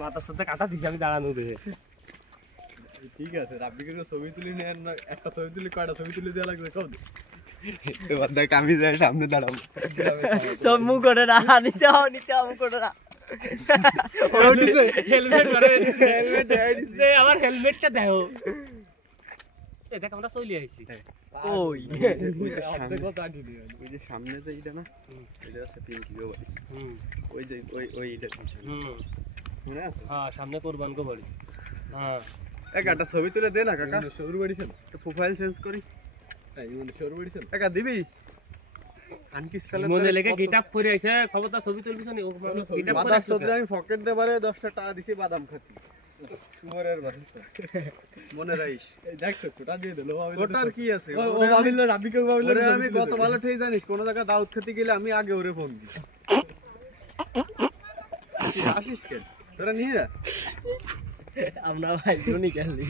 মাথার সাথে কাটা দিছি আমি দাঁড়ানো দেখে। ঠিক আছে রাব্বিকে ছবি তুলে নেন না, একটা ছবি তুলে কয়টা ছবি তুলে দেওয়া লাগবে কব এবার দেখ আমি যাই সামনে দাঁড়াবো সব মুখ করে না নিচে মুখ করে না হেলমেট করে দিছে হেলমেট দিছে আমার হেলমেটটা দাও এ দেখ আমরা চলে আইছি ওই ওই যে সামনে কত আটি দিও ওই যে সামনে যে এটা না এটা আছে পিঙ্কি গো বাড়ি ওই যে ওই এটা পিছনে মনে আছে হ্যাঁ সামনে কোরবান গো বাড়ি হ্যাঁ একটা ছবি তুলে দে না কাকা সরু বাড়ি ছিল তো প্রোফাইল চেঞ্জ করি এই মানে সরু বাড়ি ছিল কাকা দিবি আনকি সালে মনে লেগে গেটআপ পরে আইছে খবরটা ছবি তুলবিছ নি ও গেটআপ পরে বাদাম সবজি আমি পকেট দে বারে 10 টাকা দিছি বাদাম খাতি সুমরের বাচ্চা মনে রাখিস এই দেখছো কোটা দিয়ে দিলো কোটার কি আছে ও ভাবিল রাব্বিকে ভাবিল ওরে আমি কত ভালো ঠিক জানিস কোন জায়গা দাউদ খেতে গেলে আমি আগে ওরে ফোন দিই আসিস কেন তোরা নিয়ে আমরা ভাই জনি খেলি